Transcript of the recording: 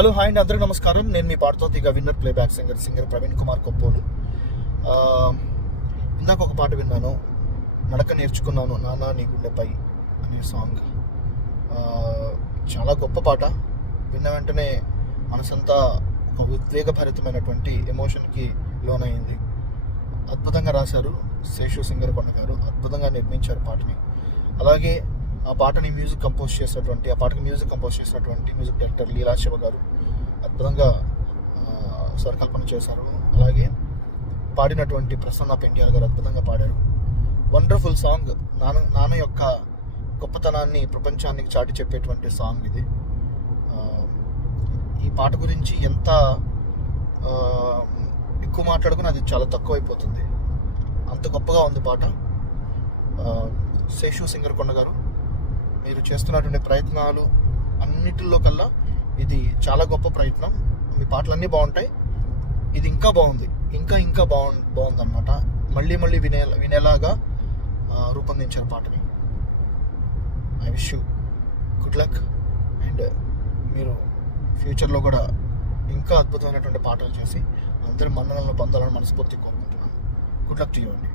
Hello hi అండి, అందరికీ నమస్కారం. నేను మీ పాటతో తీగ winner playback singer Praveen Kumar Koppolu. ఇందాక ఒక పాట విన్నాను, నడక నేర్చుకున్నాను నానా నీ గుండెపై అనే సాంగ్. చాలా గొప్ప పాట. విన్న వెంటనే మనసంతా ఒక ఉద్వేగభరితమైనటువంటి ఎమోషన్కి లోనైంది. అద్భుతంగా రాశారు శేషు సింగరకొండ గారు, అద్భుతంగా నిర్మించారు పాటని. అలాగే ఆ పాటకి మ్యూజిక్ కంపోజ్ చేసినటువంటి మ్యూజిక్ డైరెక్టర్ లీలా శివ గారు అద్భుతంగా స్వరకల్పన చేశారు. అలాగే పాడినటువంటి ప్రసన్న పెండియాల్ గారు అద్భుతంగా పాడారు. Wonderful song. నాన్న యొక్క గొప్పతనాన్ని ప్రపంచానికి చాటి చెప్పేటువంటి సాంగ్ ఇది. ఈ పాట గురించి ఎంత ఎక్కువ మాట్లాడుకుని అది చాలా తక్కువ అయిపోతుంది, అంత గొప్పగా ఉంది పాట. శేషు సింగరకొండ గారు, మీరు చేస్తున్నటువంటి ప్రయత్నాలు అన్నిటిలో కల్లా ఇది చాలా గొప్ప ప్రయత్నం. మీ పాటలన్నీ బాగుంటాయి, ఇది ఇంకా బాగుంది, ఇంకా బాగుంది అనమాట. మళ్ళీ వినేలాగా రూపొందించారు పాటని. I wish you good luck, and మీరు ఫ్యూచర్లో కూడా ఇంకా అద్భుతమైనటువంటి పాటలు చేసి అందరి మన్ననలను పొందాలని మనస్ఫూర్తి కోరుకుంటున్నాను. గుడ్ లక్ టు యూ అండి.